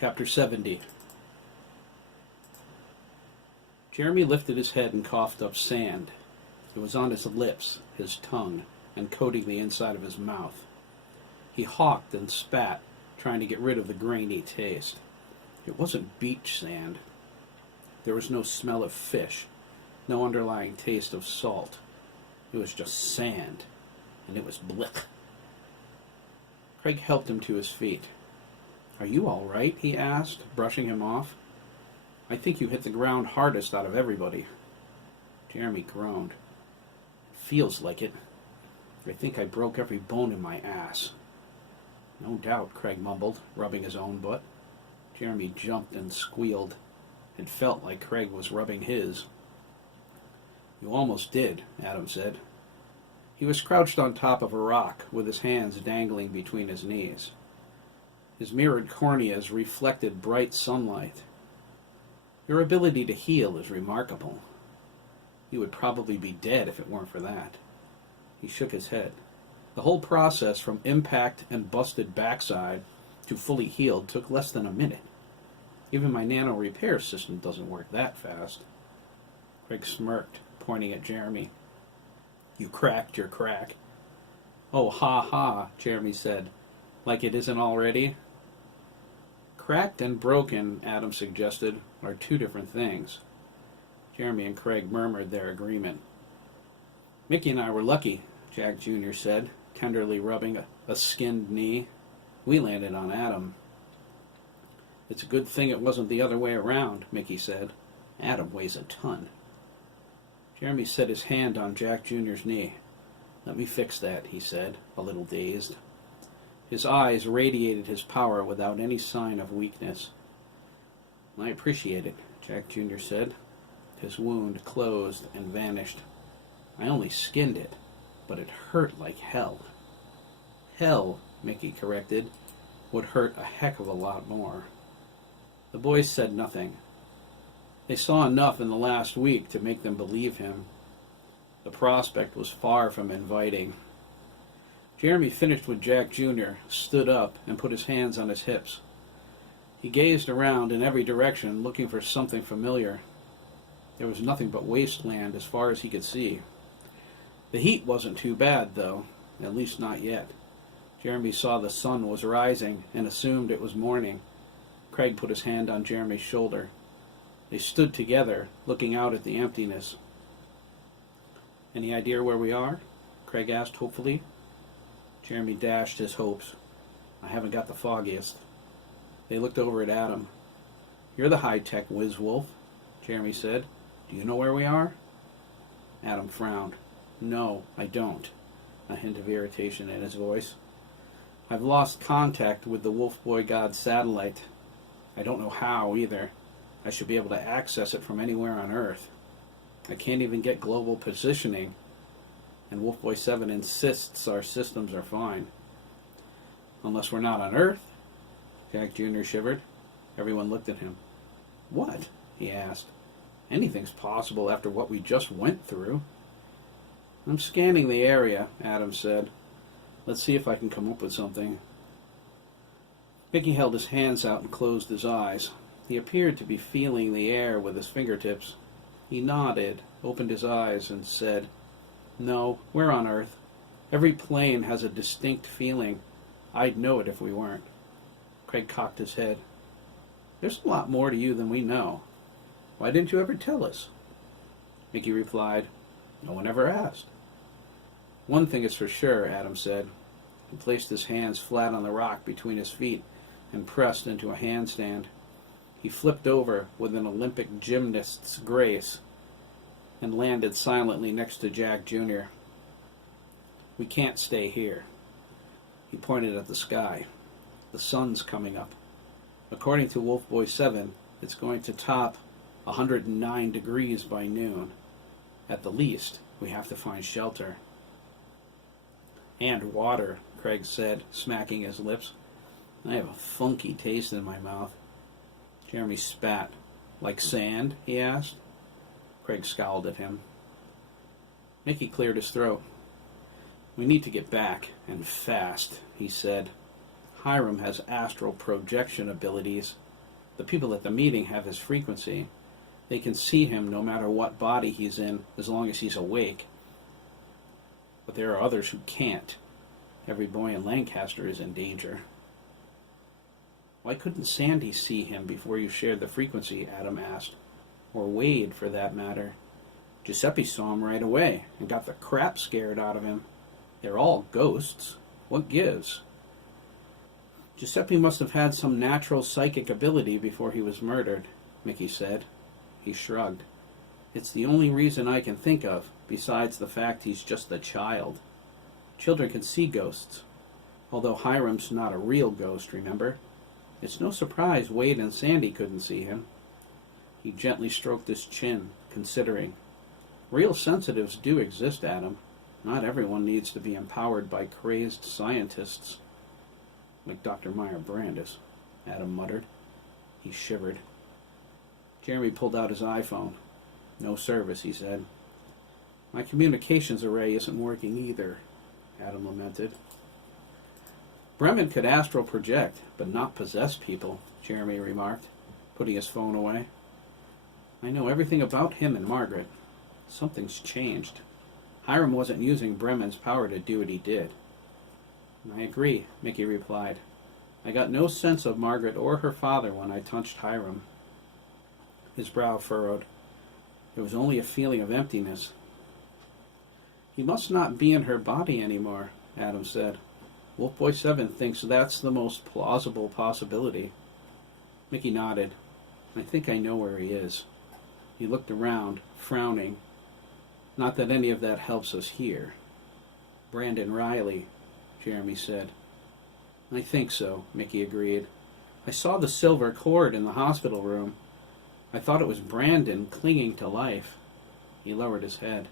Chapter 70. Jeremy lifted his head and coughed up sand. It was on his lips, his tongue, and coating the inside of his mouth. He hawked and spat, trying to get rid of the grainy taste. It wasn't beach sand. There was no smell of fish, no underlying taste of salt. It was just sand, and it was blick. Craig helped him to his feet. "Are you all right?" he asked, brushing him off. "I think you hit the ground hardest out of everybody." Jeremy groaned. "It feels like it. I think I broke every bone in my ass." "No doubt," Craig mumbled, rubbing his own butt. Jeremy jumped and squealed. It felt like Craig was rubbing his. "You almost did," Adam said. He was crouched on top of a rock, with his hands dangling between his knees. His mirrored corneas reflected bright sunlight. "Your ability to heal is remarkable. You would probably be dead if it weren't for that." He shook his head. The whole process from impact and busted backside to fully healed took less than a minute. Even my nano repair system doesn't work that fast. Craig smirked, pointing at Jeremy. "You cracked your crack." "Oh, ha ha," Jeremy said. "Like it isn't already?" "Cracked and broken," Adam suggested, "are two different things." Jeremy and Craig murmured their agreement. "Mickey and I were lucky," Jack Jr. said, tenderly rubbing a skinned knee. "We landed on Adam." "It's a good thing it wasn't the other way around," Mickey said. "Adam weighs a ton." Jeremy set his hand on Jack Jr.'s knee. "Let me fix that," he said, a little dazed. His eyes radiated his power without any sign of weakness. "I appreciate it," Jack Jr. said. His wound closed and vanished. "I only skinned it, but it hurt like hell." "Hell," Mickey corrected, "would hurt a heck of a lot more." The boys said nothing. They saw enough in the last week to make them believe him. The prospect was far from inviting. Jeremy finished with Jack Jr., stood up, and put his hands on his hips. He gazed around in every direction, looking for something familiar. There was nothing but wasteland as far as he could see. The heat wasn't too bad, though, at least not yet. Jeremy saw the sun was rising and assumed it was morning. Craig put his hand on Jeremy's shoulder. They stood together, looking out at the emptiness. "Any idea where we are?" Craig asked hopefully. Jeremy dashed his hopes. "I haven't got the foggiest." They looked over at Adam. "You're the high-tech whiz-wolf," Jeremy said. "Do you know where we are?" Adam frowned. "No, I don't," a hint of irritation in his voice. "I've lost contact with the Wolf Boy God satellite. I don't know how, either. I should be able to access it from anywhere on Earth. I can't even get global positioning, and Wolf Boy 7 insists our systems are fine." "Unless we're not on Earth?" Jack Jr. shivered. Everyone looked at him. "What?" he asked. "Anything's possible after what we just went through." "I'm scanning the area," Adam said. "Let's see if I can come up with something." Mickey held his hands out and closed his eyes. He appeared to be feeling the air with his fingertips. He nodded, opened his eyes, and said, "No, we're on Earth. Every plane has a distinct feeling. I'd know it if we weren't." Craig cocked his head. "There's a lot more to you than we know. Why didn't you ever tell us?" Mickey replied, "No one ever asked." "One thing is for sure," Adam said. He placed his hands flat on the rock between his feet and pressed into a handstand. He flipped over with an Olympic gymnast's grace and landed silently next to Jack Jr. "We can't stay here." He pointed at the sky. "The sun's coming up. According to Wolf Boy 7, it's going to top 109 degrees by noon. At the least, we have to find shelter." "And water," Craig said, smacking his lips. "I have a funky taste in my mouth." Jeremy spat. "Like sand?" he asked. Craig scowled at him. Mickey cleared his throat. "We need to get back, and fast," he said. "Hiram has astral projection abilities. The people at the meeting have his frequency. They can see him no matter what body he's in, as long as he's awake. But there are others who can't. Every boy in Lancaster is in danger. Why couldn't Sandy see him before you shared the frequency? Adam asked. Or Wade, for that matter. Giuseppe saw him right away and got the crap scared out of him. They're all ghosts. What gives? Giuseppe must have had some natural psychic ability before he was murdered, Mickey said. He shrugged. It's the only reason I can think of, besides the fact he's just a child. Children can see ghosts, although Hiram's not a real ghost, remember? It's no surprise Wade and Sandy couldn't see him. He gently stroked his chin, considering. Real sensitives do exist, Adam. Not everyone needs to be empowered by crazed scientists. Like Dr. Meyer Brandis, Adam muttered. He shivered. Jeremy pulled out his iPhone. No service, he said. My communications array isn't working either, Adam lamented. Bremen could astral project, but not possess people, Jeremy remarked, putting his phone away. I know everything about him and Margaret. Something's changed. Hiram wasn't using Bremen's power to do what he did. I agree, Mickey replied. I got no sense of Margaret or her father when I touched Hiram. His brow furrowed. There was only a feeling of emptiness. He must not be in her body anymore, Adam said. Wolfboy 7 thinks that's the most plausible possibility. Mickey nodded. I think I know where he is. He looked around, frowning. Not that any of that helps us here. Brandon Riley, Jeremy said. I think so, Mickey agreed. I saw the silver cord in the hospital room. I thought it was Brandon clinging to life. He lowered his head.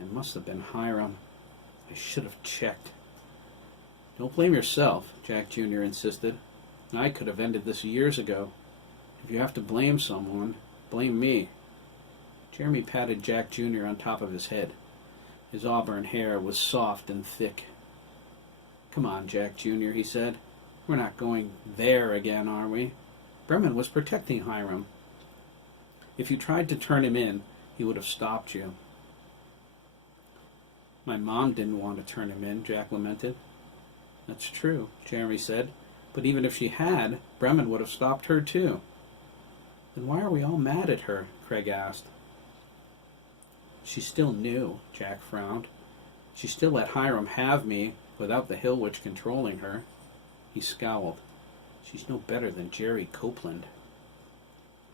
It must have been Hiram. I should have checked. Don't blame yourself, Jack Jr. insisted. I could have ended this years ago. If you have to blame someone, blame me. Jeremy patted Jack Jr. on top of his head. His auburn hair was soft and thick. Come on, Jack Jr., he said. We're not going there again, are we? Bremen was protecting Hiram. If you tried to turn him in, he would have stopped you. My mom didn't want to turn him in, Jack lamented. That's true, Jeremy said. But even if she had, Bremen would have stopped her too. Then why are we all mad at her? Craig asked. She still knew, Jack frowned. She still let Hiram have me without the Hill Witch controlling her. He scowled. She's no better than Jerry Copeland.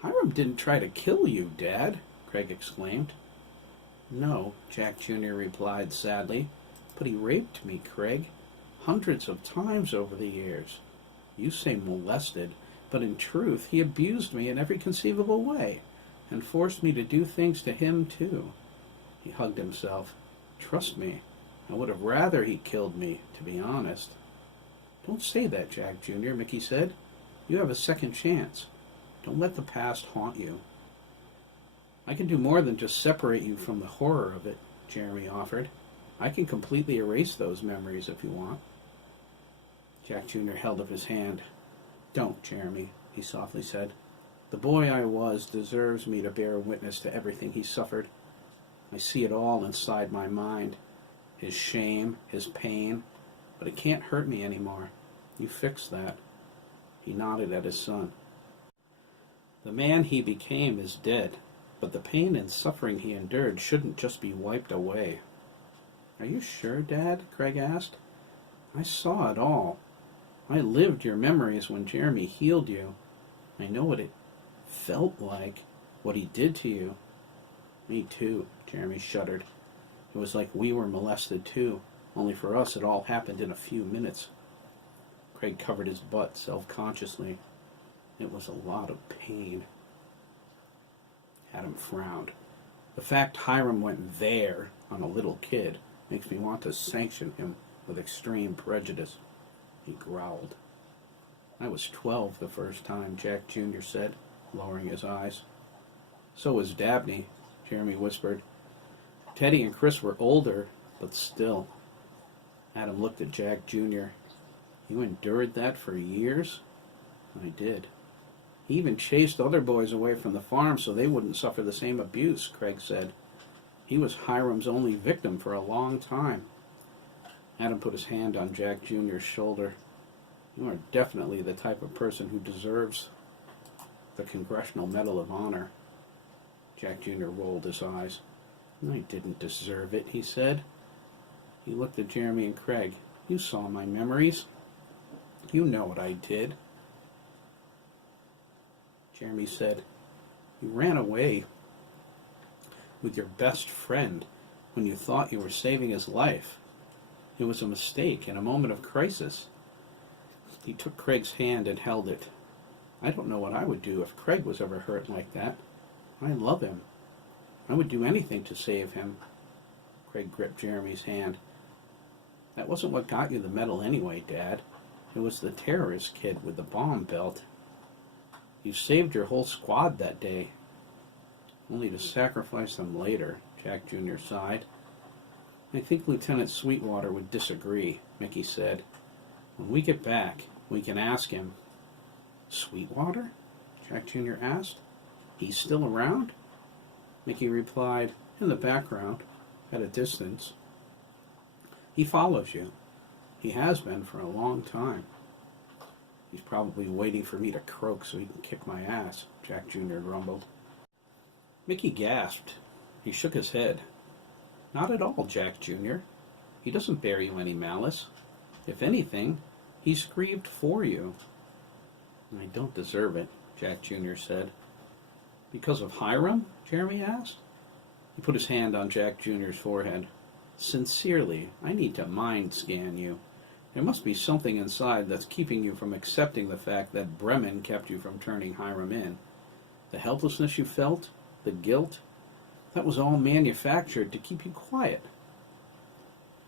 Hiram didn't try to kill you, Dad, Craig exclaimed. No, Jack Jr. replied sadly, but he raped me, Craig, hundreds of times over the years. You say molested, but in truth he abused me in every conceivable way, and forced me to do things to him too. He hugged himself. Trust me, I would have rather he killed me, to be honest. Don't say that, Jack Jr., Mickey said. You have a second chance. Don't let the past haunt you. I can do more than just separate you from the horror of it, Jeremy offered. I can completely erase those memories if you want. Jack Jr. held up his hand. Don't, Jeremy, he softly said. The boy I was deserves me to bear witness to everything he suffered. I see it all inside my mind. His shame, his pain, but it can't hurt me anymore. You fix that. He nodded at his son. The man he became is dead, but the pain and suffering he endured shouldn't just be wiped away. Are you sure, Dad? Craig asked. I saw it all. I lived your memories when Jeremy healed you. I know what it felt like, what he did to you. Me too, Jeremy shuddered. It was like we were molested too, only for us it all happened in a few minutes. Craig covered his butt self-consciously. It was a lot of pain. Adam frowned. The fact Hiram went there on a little kid makes me want to sanction him with extreme prejudice. He growled. I was 12 the first time, Jack Jr. said, lowering his eyes. So was Dabney, Jeremy whispered. Teddy and Chris were older, but still. Adam looked at Jack Jr. You endured that for years? I did. He even chased other boys away from the farm so they wouldn't suffer the same abuse, Craig said. He was Hiram's only victim for a long time. Adam put his hand on Jack Jr.'s shoulder. You are definitely the type of person who deserves the Congressional Medal of Honor. Jack Jr. rolled his eyes. I didn't deserve it, he said. He looked at Jeremy and Craig. You saw my memories. You know what I did. Jeremy said, you ran away with your best friend when you thought you were saving his life. It was a mistake in a moment of crisis. He took Craig's hand and held it. I don't know what I would do if Craig was ever hurt like that. I love him. I would do anything to save him. Craig gripped Jeremy's hand. That wasn't what got you the medal anyway, Dad. It was the terrorist kid with the bomb belt. You saved your whole squad that day, only to sacrifice them later, Jack Jr. sighed. I think Lieutenant Sweetwater would disagree, Mickey said. When we get back, we can ask him. Sweetwater? Jack Jr. asked. He's still around? Mickey replied, in the background, at a distance. He follows you. He has been for a long time. He's probably waiting for me to croak so he can kick my ass, Jack Jr. grumbled. Mickey gasped. He shook his head. Not at all, Jack Jr. He doesn't bear you any malice. If anything, he's grieved for you. I don't deserve it, Jack Jr. said. Because of Hiram? Jeremy asked. He put his hand on Jack Jr.'s forehead. Sincerely, I need to mind scan you. There must be something inside that's keeping you from accepting the fact that Bremen kept you from turning Hiram in. The helplessness you felt, the guilt, that was all manufactured to keep you quiet.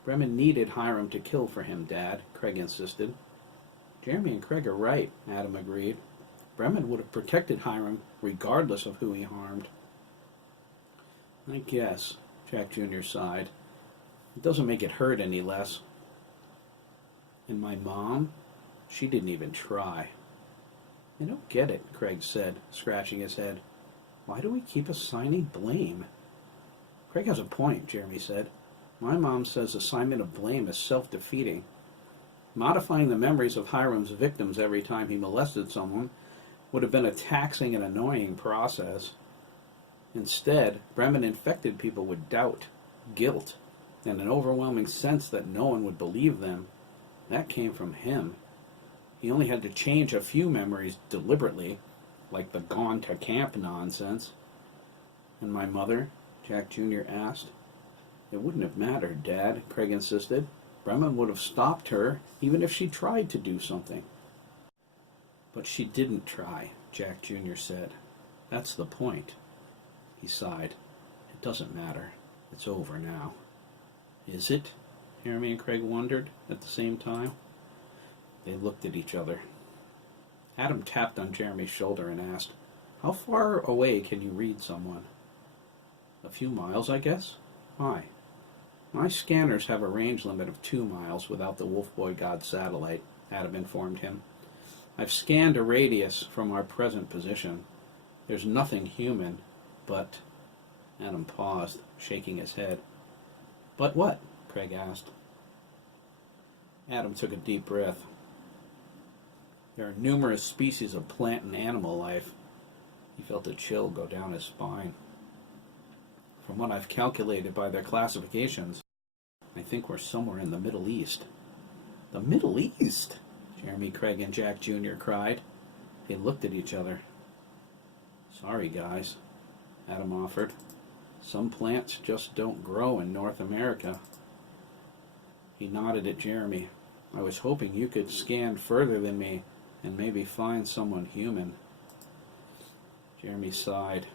Bremen needed Hiram to kill for him, Dad, Craig insisted. Jeremy and Craig are right, Adam agreed. Bremen would have protected Hiram regardless of who he harmed. I guess, Jack Jr. sighed. It doesn't make it hurt any less. And my mom? She didn't even try. I don't get it, Craig said, scratching his head. Why do we keep assigning blame? Craig has a point, Jeremy said. My mom says assignment of blame is self-defeating. Modifying the memories of Hiram's victims every time he molested someone would have been a taxing and annoying process. Instead, Bremen infected people with doubt, guilt, and an overwhelming sense that no one would believe them. That came from him. He only had to change a few memories deliberately, like the gone to camp nonsense. And my mother? Jack Jr. asked. It wouldn't have mattered, Dad, Craig insisted. Bremen would have stopped her, even if she tried to do something. But she didn't try, Jack Jr. said. That's the point. He sighed. It doesn't matter. It's over now. Is it? Jeremy and Craig wondered at the same time. They looked at each other. Adam tapped on Jeremy's shoulder and asked, How far away can you read someone? A few miles, I guess. Why? My scanners have a range limit of 2 miles without the Wolf Boy God satellite, Adam informed him. I've scanned a radius from our present position. There's nothing human, but... Adam paused, shaking his head. But what? Craig asked. Adam took a deep breath. There are numerous species of plant and animal life. He felt a chill go down his spine. From what I've calculated by their classifications, I think we're somewhere in the Middle East. The Middle East? Jeremy, Craig, and Jack Jr. cried. They looked at each other. Sorry, guys, Adam offered. Some plants just don't grow in North America. He nodded at Jeremy. I was hoping you could scan further than me and maybe find someone human. Jeremy sighed.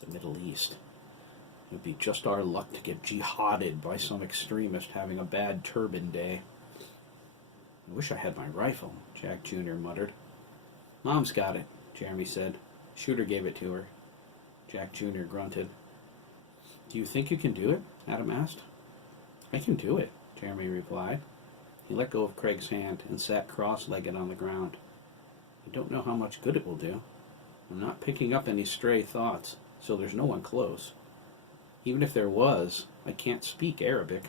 The Middle East. It would be just our luck to get jihaded by some extremist having a bad turban day. I wish I had my rifle, Jack Jr. muttered. Mom's got it, Jeremy said. Shooter gave it to her. Jack Jr. grunted. Do you think you can do it? Adam asked. I can do it, Jeremy replied. He let go of Craig's hand and sat cross-legged on the ground. I don't know how much good it will do. I'm not picking up any stray thoughts, so there's no one close. Even if there was, I can't speak Arabic.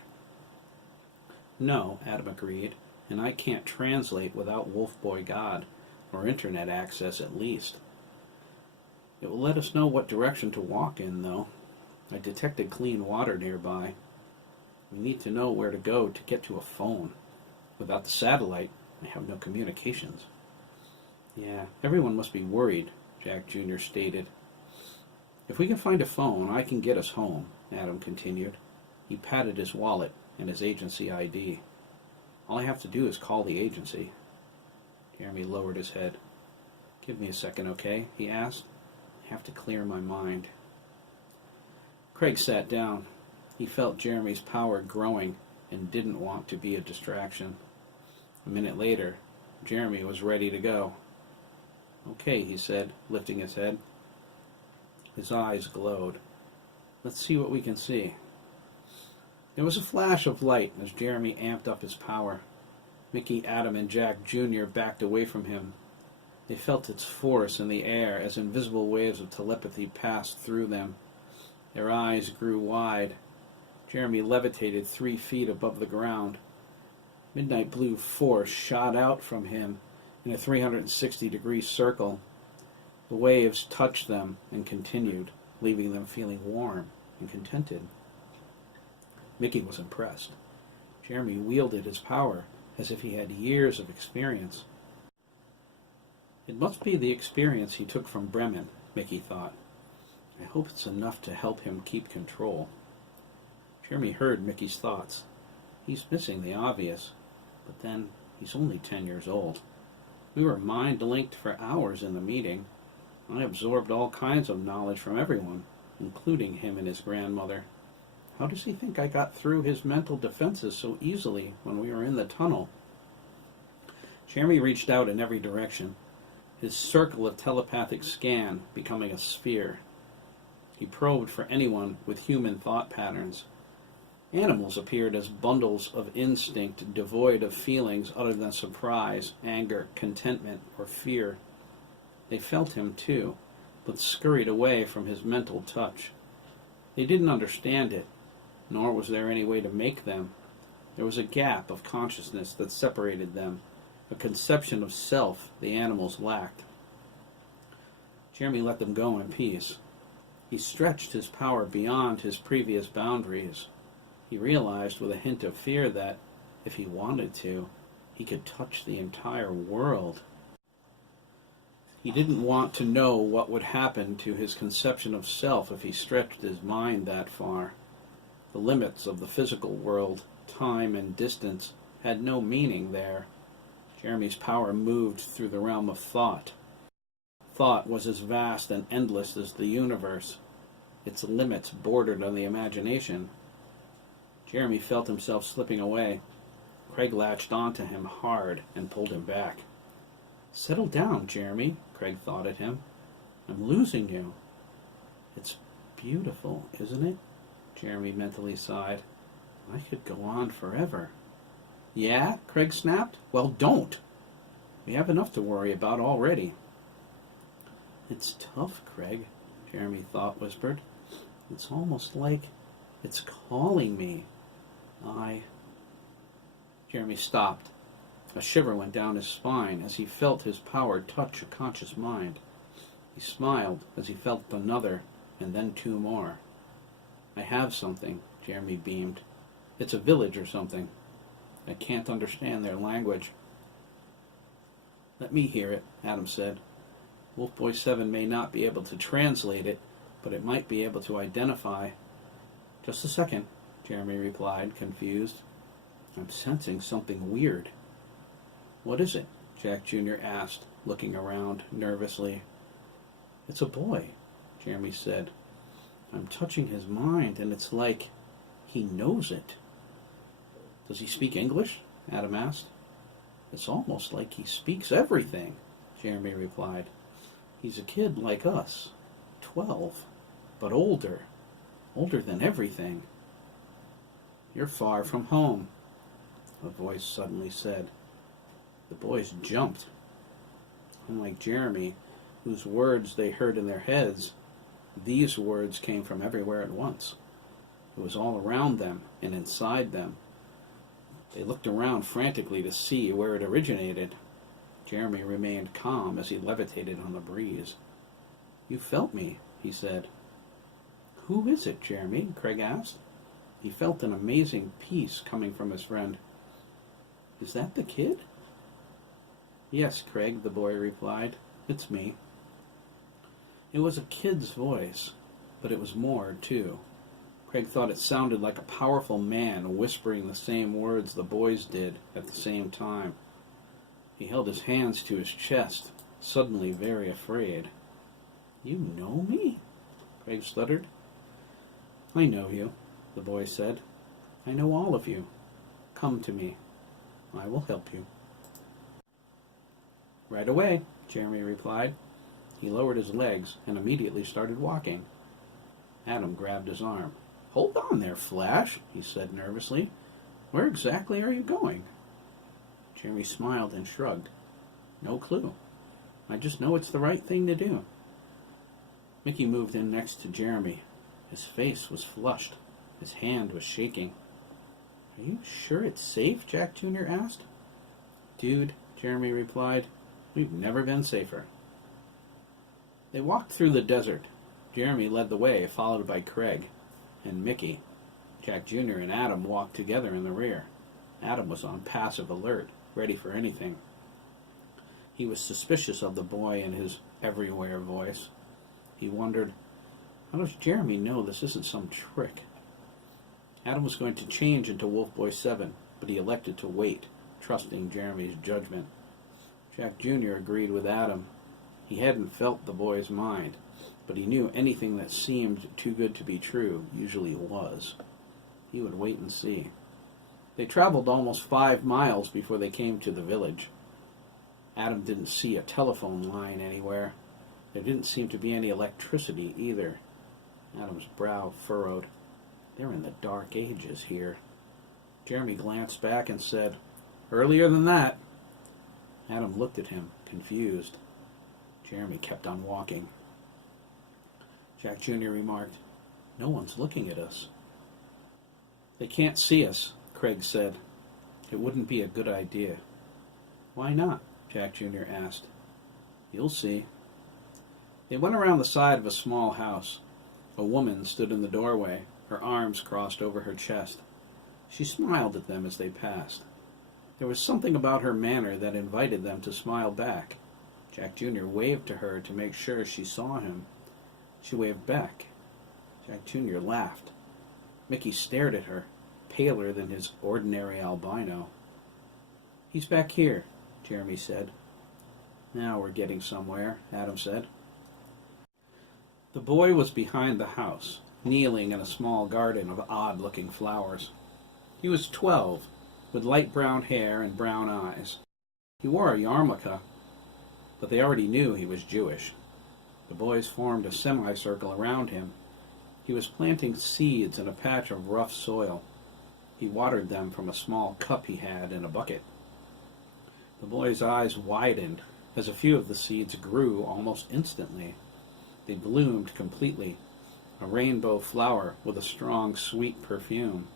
No, Adam agreed, and I can't translate without Wolf Boy God, or internet access at least. It will let us know what direction to walk in, though. I detected clean water nearby. We need to know where to go to get to a phone. Without the satellite, I have no communications. Yeah, everyone must be worried, Jack Jr. stated. If we can find a phone, I can get us home, Adam continued. He patted his wallet and his agency ID. All I have to do is call the agency. Jeremy lowered his head. Give me a second, okay? He asked. I have to clear my mind. Craig sat down. He felt Jeremy's power growing and didn't want to be a distraction. A minute later, Jeremy was ready to go. Okay, he said, lifting his head. His eyes glowed. Let's see what we can see. There was a flash of light as Jeremy amped up his power. Mickey, Adam, and Jack Jr. backed away from him. They felt its force in the air as invisible waves of telepathy passed through them. Their eyes grew wide. Jeremy levitated 3 feet above the ground. Midnight blue force shot out from him in a 360-degree circle. The waves touched them and continued, leaving them feeling warm and contented. Mickey was impressed. Jeremy wielded his power as if he had years of experience. It must be the experience he took from Bremen, Mickey thought. I hope it's enough to help him keep control. Jeremy heard Mickey's thoughts. He's missing the obvious, but then he's only 10 years old. We were mind-linked for hours in the meeting. I absorbed all kinds of knowledge from everyone, including him and his grandmother. How does he think I got through his mental defenses so easily when we were in the tunnel? Jeremy reached out in every direction, his circle of telepathic scan becoming a sphere. He probed for anyone with human thought patterns. Animals appeared as bundles of instinct devoid of feelings other than surprise, anger, contentment, or fear. They felt him too, but scurried away from his mental touch. They didn't understand it, nor was there any way to make them. There was a gap of consciousness that separated them, a conception of self the animals lacked. Jeremy let them go in peace. He stretched his power beyond his previous boundaries. He realized with a hint of fear that, if he wanted to, he could touch the entire world. He didn't want to know what would happen to his conception of self if he stretched his mind that far. The limits of the physical world, time and distance, had no meaning there. Jeremy's power moved through the realm of thought. Thought was as vast and endless as the universe. Its limits bordered on the imagination. Jeremy felt himself slipping away. Craig latched onto him hard and pulled him back. Settle down, Jeremy, Craig thought at him. I'm losing you. It's beautiful, isn't it? Jeremy mentally sighed. I could go on forever. Yeah? Craig snapped. Well, don't. We have enough to worry about already. It's tough, Craig, Jeremy whispered. It's almost like it's calling me. Jeremy stopped. A shiver went down his spine as he felt his power touch a conscious mind. He smiled as he felt another, and then 2 more. I have something, Jeremy beamed. It's a village or something. I can't understand their language. Let me hear it, Adam said. Wolf Boy 7 may not be able to translate it, but it might be able to identify. Just a second, Jeremy replied, confused. I'm sensing something weird. What is it? Jack Jr. asked, looking around nervously. It's a boy, Jeremy said. I'm touching his mind, and it's like he knows it. Does he speak English? Adam asked. It's almost like he speaks everything, Jeremy replied. He's a kid like us, 12, but older than everything. You're far from home, a voice suddenly said. The boys jumped. Unlike Jeremy, whose words they heard in their heads, these words came from everywhere at once. It was all around them and inside them. They looked around frantically to see where it originated. Jeremy remained calm as he levitated on the breeze. "You felt me," he said. "Who is it, Jeremy?" Craig asked. He felt an amazing peace coming from his friend. "Is that the kid?" "Yes, Craig," the boy replied. "It's me." It was a kid's voice, but it was more, too. Craig thought it sounded like a powerful man whispering the same words the boys did at the same time. He held his hands to his chest, suddenly very afraid. "You know me?" Craig stuttered. "I know you," the boy said. "I know all of you. Come to me. I will help you." "Right away," Jeremy replied. He lowered his legs and immediately started walking. Adam grabbed his arm. "Hold on there, Flash," he said nervously. "Where exactly are you going?" Jeremy smiled and shrugged. "No clue. I just know it's the right thing to do." Mickey moved in next to Jeremy. His face was flushed. His hand was shaking. "Are you sure it's safe?" Jack Jr. asked. "Dude," Jeremy replied, "we've never been safer." They walked through the desert. Jeremy led the way, followed by Craig and Mickey. Jack Jr. and Adam walked together in the rear. Adam was on passive alert, ready for anything. He was suspicious of the boy and his everywhere voice. He wondered, how does Jeremy know this isn't some trick? Adam was going to change into Wolf Boy 7, but he elected to wait, trusting Jeremy's judgment. Jack Jr. agreed with Adam. He hadn't felt the boy's mind, but he knew anything that seemed too good to be true usually was. He would wait and see. They traveled almost 5 miles before they came to the village. Adam didn't see a telephone line anywhere. There didn't seem to be any electricity either. Adam's brow furrowed. They're in the dark ages here. Jeremy glanced back and said, "Earlier than that." Adam looked at him, confused. Jeremy kept on walking. Jack Jr. remarked, "No one's looking at us." "They can't see us," Craig said. "It wouldn't be a good idea." "Why not?" Jack Jr. asked. "You'll see." They went around the side of a small house. A woman stood in the doorway, her arms crossed over her chest. She smiled at them as they passed. There was something about her manner that invited them to smile back. Jack Jr. waved to her to make sure she saw him. She waved back. Jack Jr. laughed. Mickey stared at her, paler than his ordinary albino. "He's back here," Jeremy said. "Now we're getting somewhere," Adam said. The boy was behind the house, kneeling in a small garden of odd-looking flowers. He was 12, with light brown hair and brown eyes. He wore a yarmulke, but they already knew he was Jewish. The boys formed a semicircle around him. He was planting seeds in a patch of rough soil. He watered them from a small cup he had in a bucket. The boy's eyes widened as a few of the seeds grew almost instantly. They bloomed completely, a rainbow flower with a strong, sweet perfume.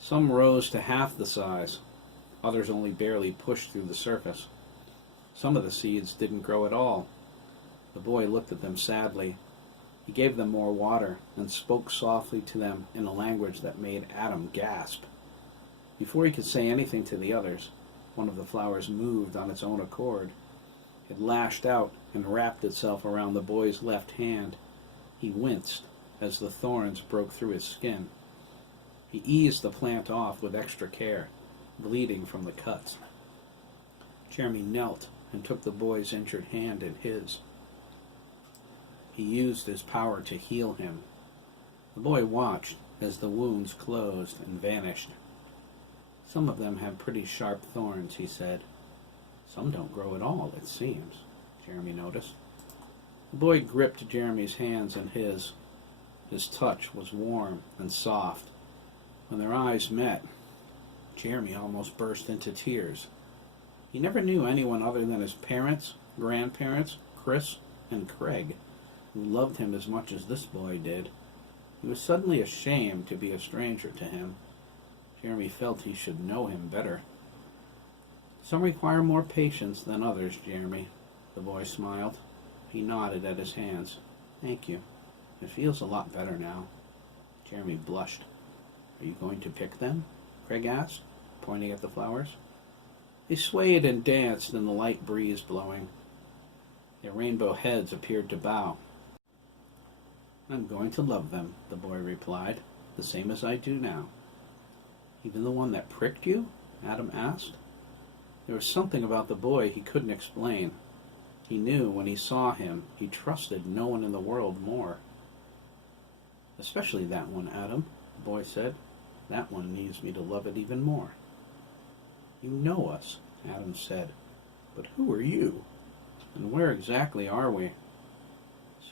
Some rose to half the size. Others only barely pushed through the surface. Some of the seeds didn't grow at all. The boy looked at them sadly. He gave them more water and spoke softly to them in a language that made Adam gasp. Before he could say anything to the others, one of the flowers moved on its own accord. It lashed out and wrapped itself around the boy's left hand. He winced as the thorns broke through his skin. He eased the plant off with extra care, bleeding from the cuts. Jeremy knelt and took the boy's injured hand in his. He used his power to heal him. The boy watched as the wounds closed and vanished. "Some of them have pretty sharp thorns," he said. "Some don't grow at all, it seems," Jeremy noticed. The boy gripped Jeremy's hands in his. His touch was warm and soft. When their eyes met, Jeremy almost burst into tears. He never knew anyone other than his parents grandparents, Chris, and Craig, who loved him as much as this boy did. He was suddenly ashamed to be a stranger to him. Jeremy felt he should know him better. Some require more patience than others, Jeremy. The boy smiled. He nodded at his hands. Thank you. It feels a lot better now. Jeremy blushed. Are you going to pick them? Craig asked, pointing at the flowers. They swayed and danced in the light breeze blowing. Their rainbow heads appeared to bow. I'm going to love them, the boy replied, the same as I do now. Even the one that pricked you? Adam asked. There was something about the boy he couldn't explain. He knew when he saw him he trusted no one in the world more. Especially that one, Adam, the boy said. That one needs me to love it even more. You know us, Adam said. But who are you? And where exactly are we?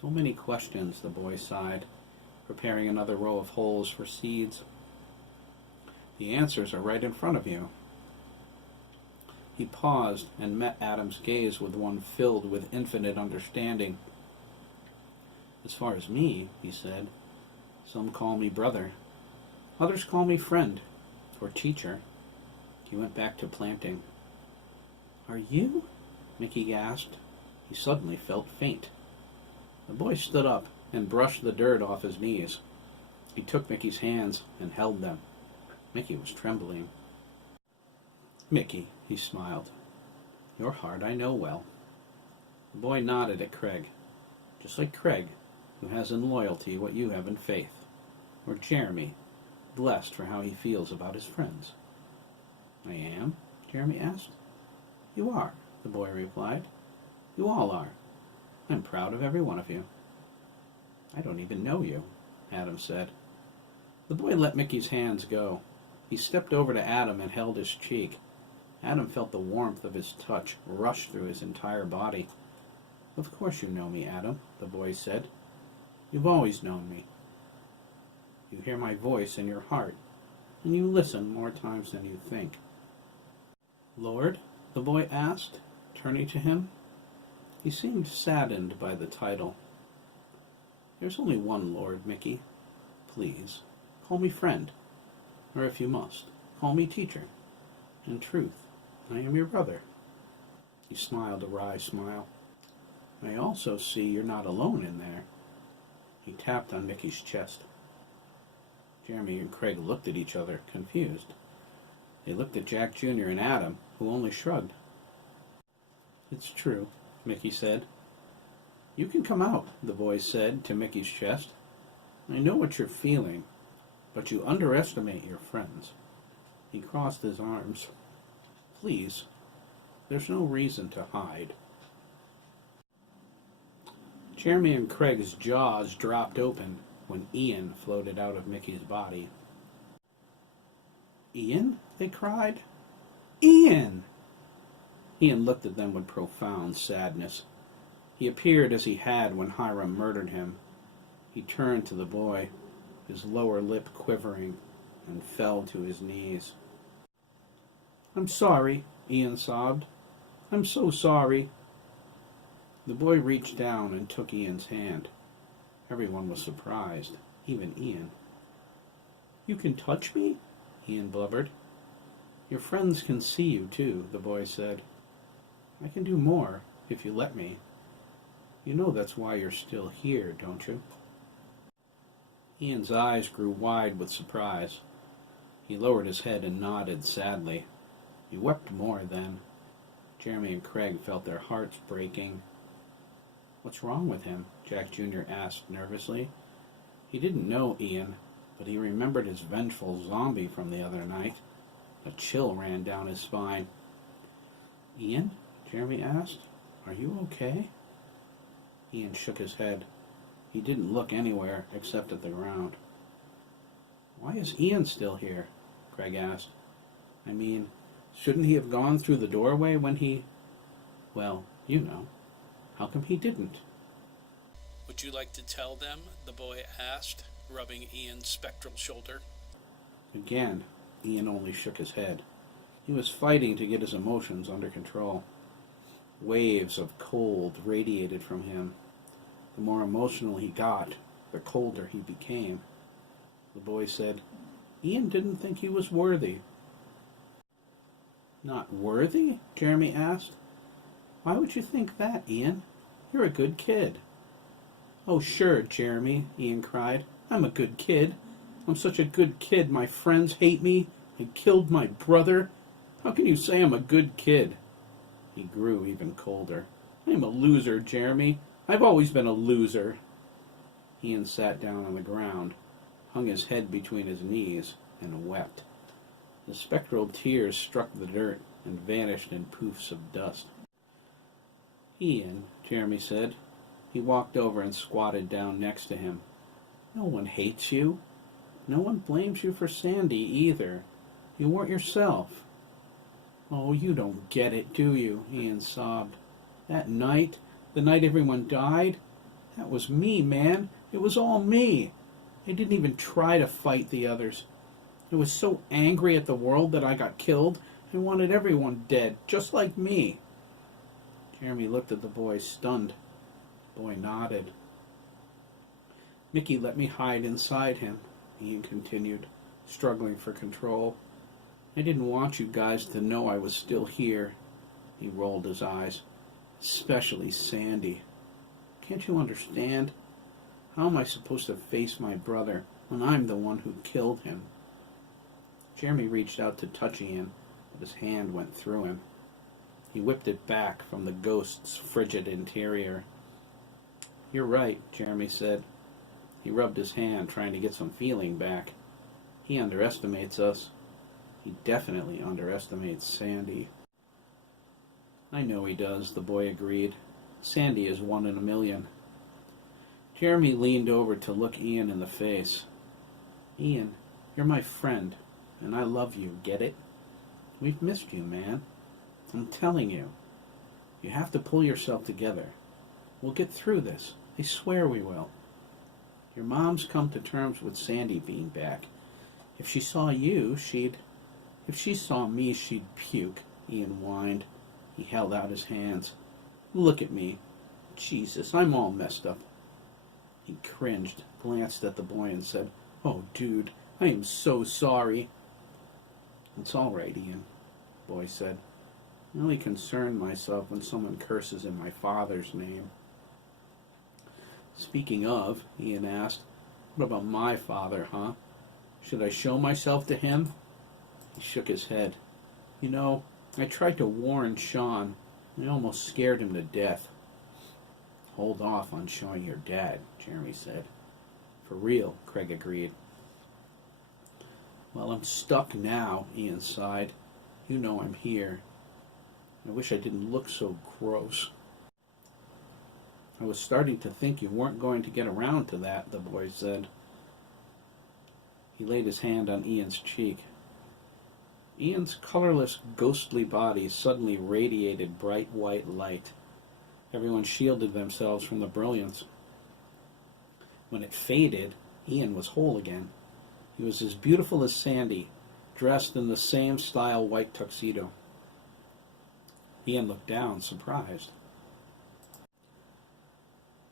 So many questions, the boy sighed, preparing another row of holes for seeds. The answers are right in front of you. He paused and met Adam's gaze with one filled with infinite understanding. As far as me, he said, some call me brother. Others call me friend or teacher. He went back to planting. Are you? Mickey gasped. He suddenly felt faint. The boy stood up and brushed the dirt off his knees. He took Mickey's hands and held them. Mickey was trembling. Mickey, he smiled. Your heart I know well. The boy nodded at Craig. Just like Craig, who has in loyalty what you have in faith. Or Jeremy, blessed for how he feels about his friends. I am? Jeremy asked. You are, the boy replied. You all are. I'm proud of every one of you. I don't even know you, Adam said. The boy let Mickey's hands go. He stepped over to Adam and held his cheek. Adam felt the warmth of his touch rush through his entire body. Of course you know me, Adam, the boy said. You've always known me. You hear my voice in your heart, and you listen more times than you think. Lord? The boy asked, turning to him. He seemed saddened by the title. There's only one Lord, Mickey. Please, call me friend. Or if you must, call me teacher. In truth, I am your brother. He smiled a wry smile. I also see you're not alone in there. He tapped on Mickey's chest. Jeremy and Craig looked at each other, confused. They looked at Jack Jr. and Adam, who only shrugged. It's true, Mickey said. You can come out, the boy said to Mickey's chest. I know what you're feeling, but you underestimate your friends. He crossed his arms. Please, there's no reason to hide. Jeremy and Craig's jaws dropped open when Ian floated out of Mickey's body. Ian? They cried. Ian! Ian looked at them with profound sadness. He appeared as he had when Hiram murdered him. He turned to the boy, his lower lip quivering, and fell to his knees. I'm sorry, Ian sobbed. I'm so sorry. The boy reached down and took Ian's hand. Everyone was surprised, even Ian. You can touch me? Ian blubbered. Your friends can see you, too, the boy said. I can do more, if you let me. You know that's why you're still here, don't you? Ian's eyes grew wide with surprise. He lowered his head and nodded sadly. He wept more then. Jeremy and Craig felt their hearts breaking. What's wrong with him? Jack Jr. asked nervously. He didn't know Ian, but he remembered his vengeful zombie from the other night. A chill ran down his spine. Ian? Jeremy asked. Are you okay? Ian shook his head. He didn't look anywhere except at the ground. Why is Ian still here? Craig asked. I mean, shouldn't he have gone through the doorway when he... Well, you know. How come he didn't? Would you like to tell them? The boy asked, rubbing Ian's spectral shoulder. Again, Ian only shook his head. He was fighting to get his emotions under control. Waves of cold radiated from him. The more emotional he got, the colder he became. The boy said, Ian didn't think he was worthy. Not worthy? Jeremy asked. Why would you think that, Ian? You're a good kid. Oh, sure, Jeremy, Ian cried. I'm a good kid. I'm such a good kid. My friends hate me. I killed my brother. How can you say I'm a good kid? He grew even colder. I'm a loser, Jeremy. I've always been a loser. Ian sat down on the ground, hung his head between his knees, and wept. The spectral tears struck the dirt and vanished in poofs of dust. Ian, Jeremy said. He walked over and squatted down next to him. No one hates you. No one blames you for Sandy either. You weren't yourself. Oh, you don't get it, do you? Ian sobbed. That night, the night everyone died, that was me, man. It was all me. I didn't even try to fight the others. I was so angry at the world that I got killed. I wanted everyone dead, just like me. Jeremy looked at the boy, stunned. The boy nodded. Mickey let me hide inside him, Ian continued, struggling for control. I didn't want you guys to know I was still here. He rolled his eyes. Especially Sandy. Can't you understand? How am I supposed to face my brother when I'm the one who killed him? Jeremy reached out to touch Ian, but his hand went through him. He whipped it back from the ghost's frigid interior. You're right, Jeremy said. He rubbed his hand, trying to get some feeling back. He underestimates us. He definitely underestimates Sandy. I know he does, the boy agreed. Sandy is 1 in a million. Jeremy leaned over to look Ian in the face. Ian, you're my friend, and I love you, get it? We've missed you, man. I'm telling you. You have to pull yourself together. We'll get through this. I swear we will. Your mom's come to terms with Sandy being back. If she saw you, If she saw me, she'd puke, Ian whined. He held out his hands. Look at me. Jesus, I'm all messed up. He cringed, glanced at the boy, and said, Oh, dude, I am so sorry. It's all right, Ian, the boy said. I only concern myself when someone curses in my father's name. Speaking of, Ian asked, what about my father, huh? Should I show myself to him? He shook his head. You know, I tried to warn Sean. I almost scared him to death. Hold off on showing your dad, Jeremy said. For real, Craig agreed. Well, I'm stuck now, Ian sighed. You know I'm here. I wish I didn't look so gross. I was starting to think you weren't going to get around to that, the boy said. He laid his hand on Ian's cheek. Ian's colorless, ghostly body suddenly radiated bright white light. Everyone shielded themselves from the brilliance. When it faded, Ian was whole again. He was as beautiful as Sandy, dressed in the same style white tuxedo. Ian looked down, surprised.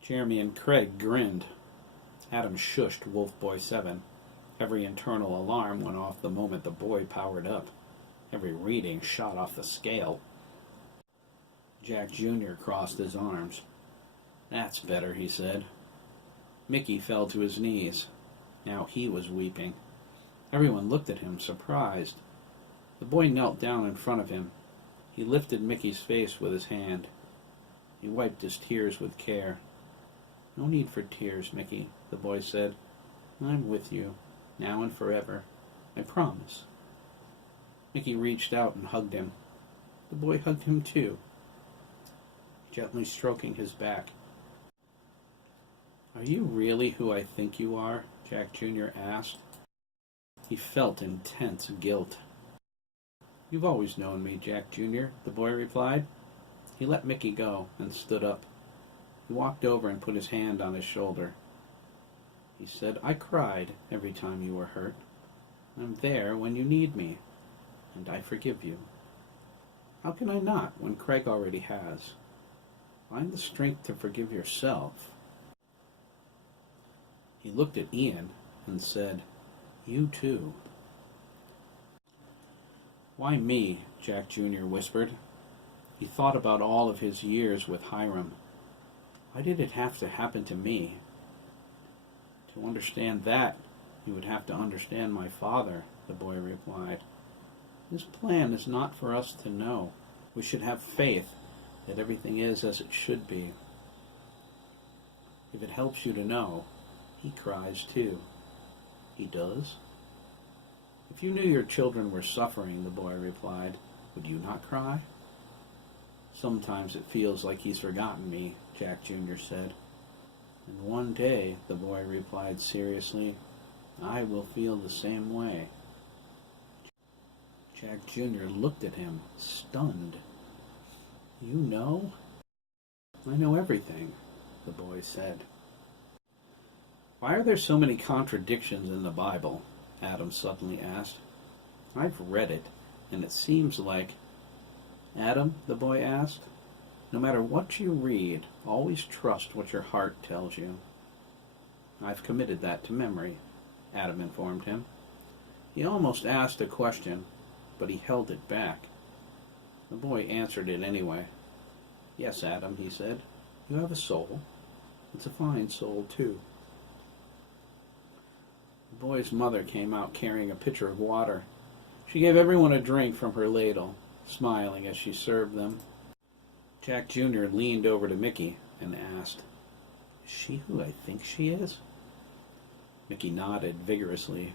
Jeremy and Craig grinned. Adam shushed Wolf Boy 7. Every internal alarm went off the moment the boy powered up. Every reading shot off the scale. Jack Jr. crossed his arms. That's better, he said. Mickey fell to his knees. Now he was weeping. Everyone looked at him, surprised. The boy knelt down in front of him. He lifted Mickey's face with his hand. He wiped his tears with care. No need for tears, Mickey, the boy said. I'm with you, now and forever. I promise. Mickey reached out and hugged him. The boy hugged him too, gently stroking his back. Are you really who I think you are? Jack Jr. asked. He felt intense guilt. You've always known me, Jack Jr., the boy replied. He let Mickey go and stood up. He walked over and put his hand on his shoulder. He said, I cried every time you were hurt. I'm there when you need me, and I forgive you. How can I not when Craig already has? Find the strength to forgive yourself. He looked at Ian and said, You too. Why me? Jack Jr. whispered. He thought about all of his years with Hiram. Why did it have to happen to me? To understand that, you would have to understand my father, the boy replied. His plan is not for us to know. We should have faith that everything is as it should be. If it helps you to know, he cries too. He does? If you knew your children were suffering, the boy replied, would you not cry? Sometimes it feels like he's forgotten me, Jack Jr. said. And one day, the boy replied seriously, I will feel the same way. Jack Jr. looked at him, stunned. You know? I know everything, the boy said. Why are there so many contradictions in the Bible? Adam suddenly asked. I've read it, and it seems like... Adam, the boy asked, no matter what you read, always trust what your heart tells you. I've committed that to memory, Adam informed him. He almost asked a question, but he held it back. The boy answered it anyway. Yes, Adam, he said, you have a soul. It's a fine soul, too. The boy's mother came out carrying a pitcher of water. She gave everyone a drink from her ladle, smiling as she served them. Jack Jr. leaned over to Mickey and asked, Is she who I think she is? Mickey nodded vigorously.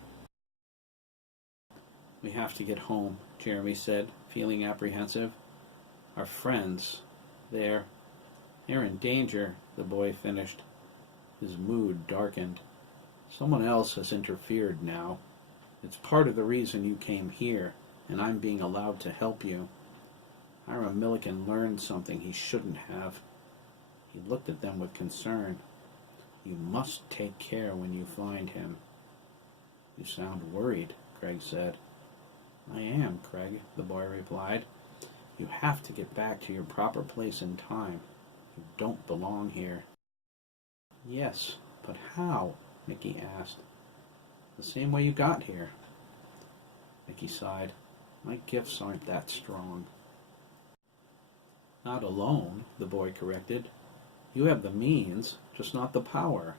We have to get home, Jeremy said, feeling apprehensive. Our friends, they're in danger, the boy finished. His mood darkened. Someone else has interfered now. It's part of the reason you came here, and I'm being allowed to help you. Hiram Milliken learned something he shouldn't have. He looked at them with concern. You must take care when you find him. You sound worried, Craig said. I am, Craig, the boy replied. You have to get back to your proper place in time. You don't belong here. Yes, but how? Mickey asked. The same way you got here. Mickey sighed. My gifts aren't that strong. Not alone, the boy corrected. You have the means, just not the power.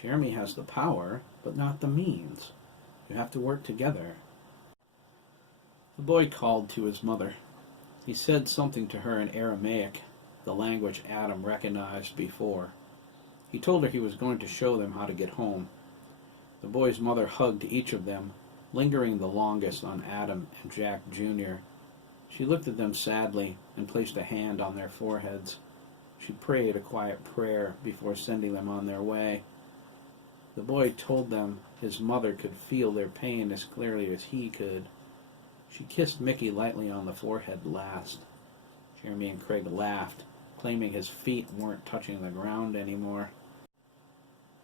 Jeremy has the power, but not the means. You have to work together. The boy called to his mother. He said something to her in Aramaic, the language Adam recognized before. He told her he was going to show them how to get home. The boy's mother hugged each of them, lingering the longest on Adam and Jack Jr. She looked at them sadly and placed a hand on their foreheads. She prayed a quiet prayer before sending them on their way. The boy told them his mother could feel their pain as clearly as he could. She kissed Mickey lightly on the forehead last. Jeremy and Craig laughed, claiming his feet weren't touching the ground anymore.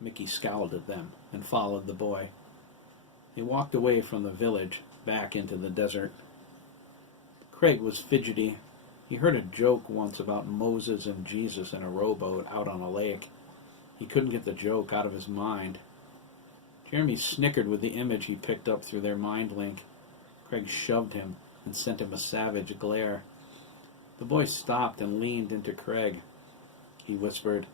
Mickey scowled at them and followed the boy. They walked away from the village, back into the desert. Craig was fidgety. He heard a joke once about Moses and Jesus in a rowboat out on a lake. He couldn't get the joke out of his mind. Jeremy snickered with the image he picked up through their mind link. Craig shoved him and sent him a savage glare. The boy stopped and leaned into Craig. He whispered,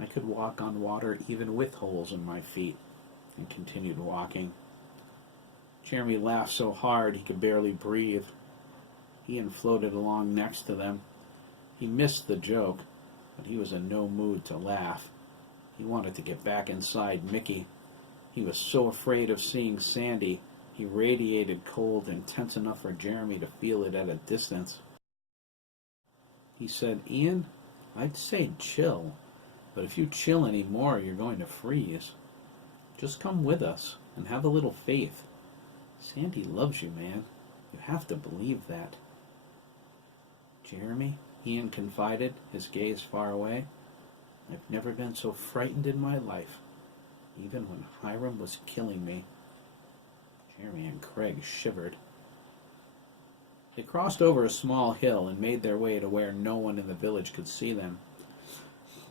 I could walk on water even with holes in my feet, and continued walking. Jeremy laughed so hard he could barely breathe. Ian floated along next to them. He missed the joke, but he was in no mood to laugh. He wanted to get back inside Mickey. He was so afraid of seeing Sandy, he radiated cold intense enough for Jeremy to feel it at a distance. He said, Ian, I'd say chill, but if you chill any more, you're going to freeze. Just come with us and have a little faith. Sandy loves you, man. You have to believe that. Jeremy, Ian confided, his gaze far away, I've never been so frightened in my life, even when Hiram was killing me. Jeremy and Craig shivered. They crossed over a small hill and made their way to where no one in the village could see them.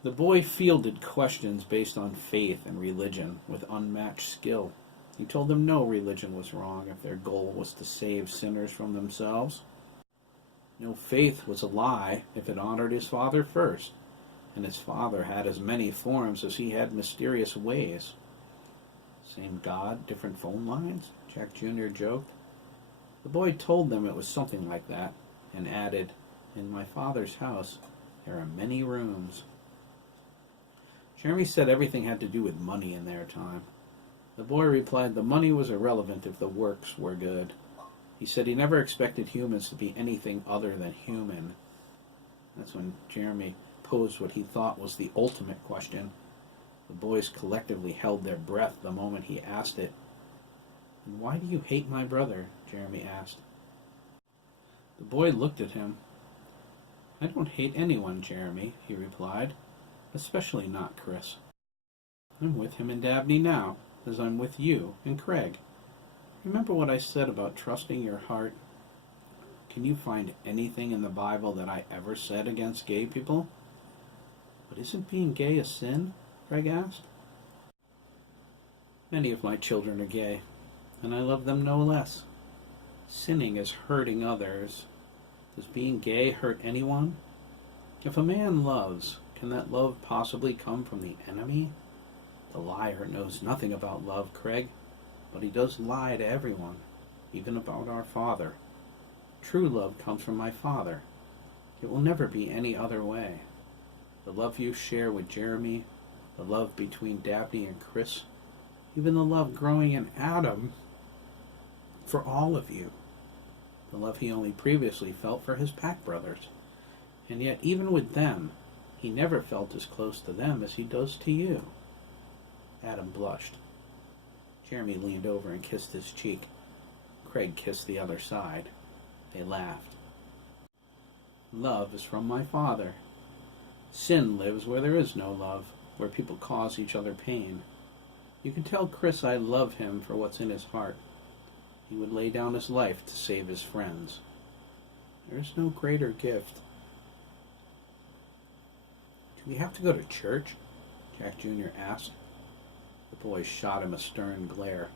The boy fielded questions based on faith and religion with unmatched skill. He told them no religion was wrong if their goal was to save sinners from themselves. No faith was a lie if it honored his father first, and his father had as many forms as he had mysterious ways. Same God, different phone lines? Jack Jr. joked. The boy told them it was something like that, and added, "In my father's house, there are many rooms." Jeremy said everything had to do with money in their time. The boy replied the money was irrelevant if the works were good. He said he never expected humans to be anything other than human. That's when Jeremy posed what he thought was the ultimate question. The boys collectively held their breath the moment he asked it. "And why do you hate my brother?" Jeremy asked. The boy looked at him. "I don't hate anyone, Jeremy," he replied. "Especially not Chris. I'm with him and Dabney now, as I'm with you and Craig. Remember what I said about trusting your heart? Can you find anything in the Bible that I ever said against gay people?" "But isn't being gay a sin?" Craig asked. "Many of my children are gay, and I love them no less. Sinning is hurting others. Does being gay hurt anyone? If a man loves, can that love possibly come from the enemy? The liar knows nothing about love, Craig, but he does lie to everyone, even about our Father. True love comes from my Father. It will never be any other way. The love you share with Jeremy, the love between Dabney and Chris, even the love growing in Adam for all of you, the love he only previously felt for his pack brothers. And yet, even with them, he never felt as close to them as he does to you." Adam blushed. Jeremy leaned over and kissed his cheek. Craig kissed the other side. They laughed. "Love is from my Father. Sin lives where there is no love, where people cause each other pain. You can tell Chris I love him for what's in his heart. He would lay down his life to save his friends. There is no greater gift." "Do we have to go to church?" Jack Jr. asked. The boy shot him a stern glare.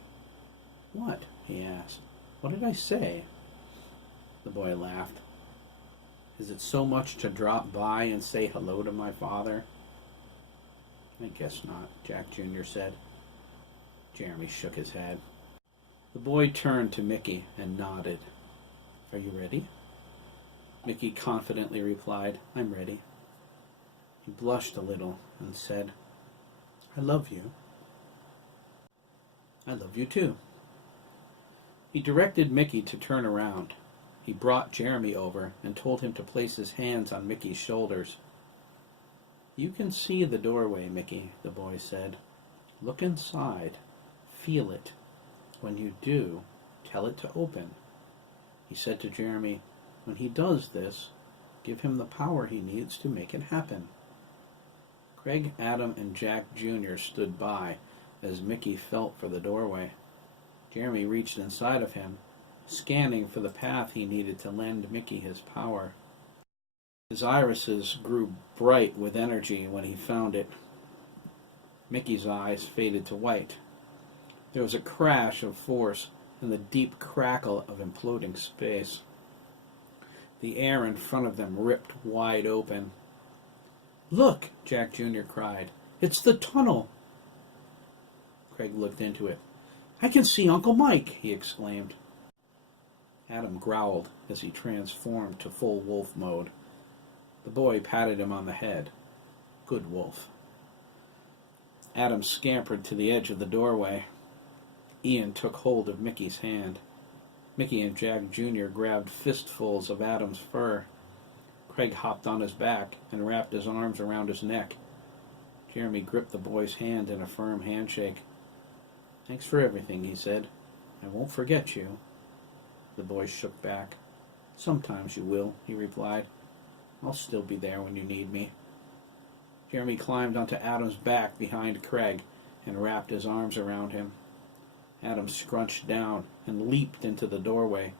"What?" he asked. "What did I say?" The boy laughed. "Is it so much to drop by and say hello to my father?" "I guess not," Jack Jr. said. Jeremy shook his head. The boy turned to Mickey and nodded. "Are you ready?" Mickey confidently replied, "I'm ready." He blushed a little and said, "I love you." "I love you too." He directed Mickey to turn around. He brought Jeremy over and told him to place his hands on Mickey's shoulders. "You can see the doorway, Mickey," the boy said. "Look inside. Feel it. When you do, tell it to open." He said to Jeremy, "When he does this, give him the power he needs to make it happen." Craig, Adam, and Jack Jr. stood by as Mickey felt for the doorway. Jeremy reached inside of him, scanning for the path he needed to lend Mickey his power. His irises grew bright with energy when he found it. Mickey's eyes faded to white. There was a crash of force and the deep crackle of imploding space. The air in front of them ripped wide open. "Look!" Jack Jr. cried. "It's the tunnel!" Craig looked into it. "I can see Uncle Mike!" he exclaimed. Adam growled as he transformed to full wolf mode. The boy patted him on the head. "Good wolf." Adam scampered to the edge of the doorway. Ian took hold of Mickey's hand. Mickey and Jack Jr. grabbed fistfuls of Adam's fur. Craig hopped on his back and wrapped his arms around his neck. Jeremy gripped the boy's hand in a firm handshake. "Thanks for everything," he said. "I won't forget you." The boy shook back. "Sometimes you will," he replied. "I'll still be there when you need me." Jeremy climbed onto Adam's back behind Craig and wrapped his arms around him. Adam scrunched down and leaped into the doorway,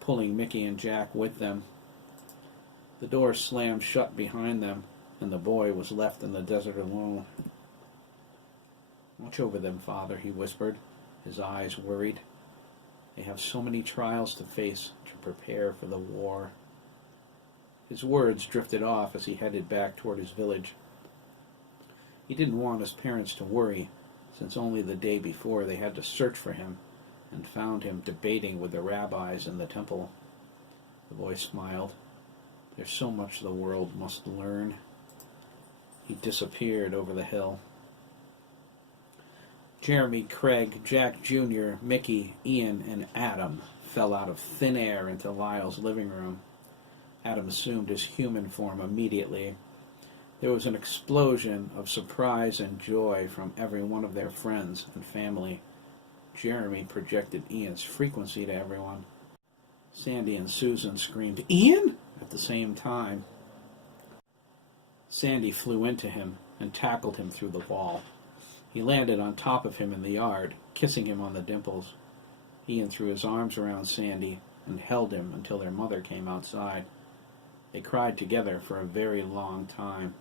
pulling Mickey and Jack with them. The door slammed shut behind them and the boy was left in the desert alone. "Watch over them, Father," he whispered, his eyes worried. "They have so many trials to face to prepare for the war." His words drifted off as he headed back toward his village. He didn't want his parents to worry, since only the day before they had to search for him and found him debating with the rabbis in the temple. The boy smiled. There's so much the world must learn. He disappeared over the hill. Jeremy, Craig, Jack Jr., Mickey, Ian, and Adam fell out of thin air into Lyle's living room. Adam assumed his human form immediately. There was an explosion of surprise and joy from every one of their friends and family. Jeremy projected Ian's frequency to everyone. Sandy and Susan screamed, "Ian!" at the same time. Sandy flew into him and tackled him through the wall. He landed on top of him in the yard, kissing him on the dimples. Ian threw his arms around Sandy and held him until their mother came outside. They cried together for a very long time.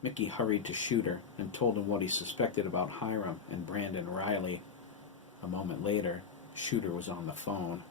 Mickey hurried to Shooter and told him what he suspected about Hiram and Brandon Riley. A moment later, Shooter was on the phone.